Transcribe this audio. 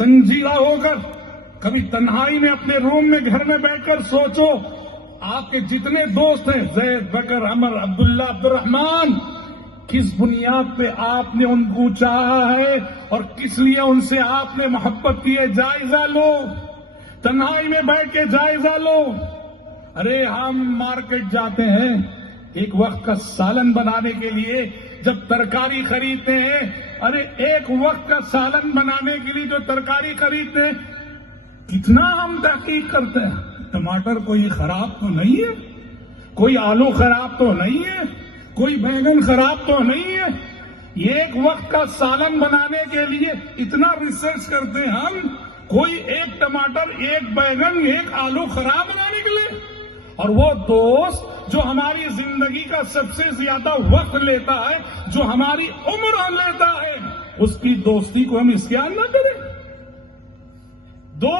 संजीदा होकर कभी तन्हाई में अपने रूम में घर में बैठकर सोचो, आपके जितने दोस्त हैं जैद, बकर, अमर, अब्दुल्ला, अब्दुर्रहमान, किस बुनियाद पे आपने उनको चाहा है और किस लिए उनसे आपने मोहब्बत की है, जायजा लो। तन्हाई में बैठ के जायजा लो। अरे हम मार्केट जाते हैं एक वक्त का सालन बनाने के लिए, जब तरकारी खरीदते हैं, अरे एक वक्त का सालन बनाने के लिए जो तरकारी खरीदते हैं, कितना हम तहकीक करते हैं। टमाटर कोई खराब तो नहीं है, कोई आलू खराब तो नहीं है, कोई बैंगन खराब तो नहीं है। एक वक्त का सालन बनाने के लिए इतना रिसर्च करते हैं हम, कोई एक टमाटर, एक बैंगन, एक आलू खराब बनाने के लिए। और वो दोस्त जो हमारी जिंदगी का सबसे ज्यादा वक्त लेता है, जो हमारी उम्र लेता है, उसकी दोस्ती को हम इसके ना करें। दोस्त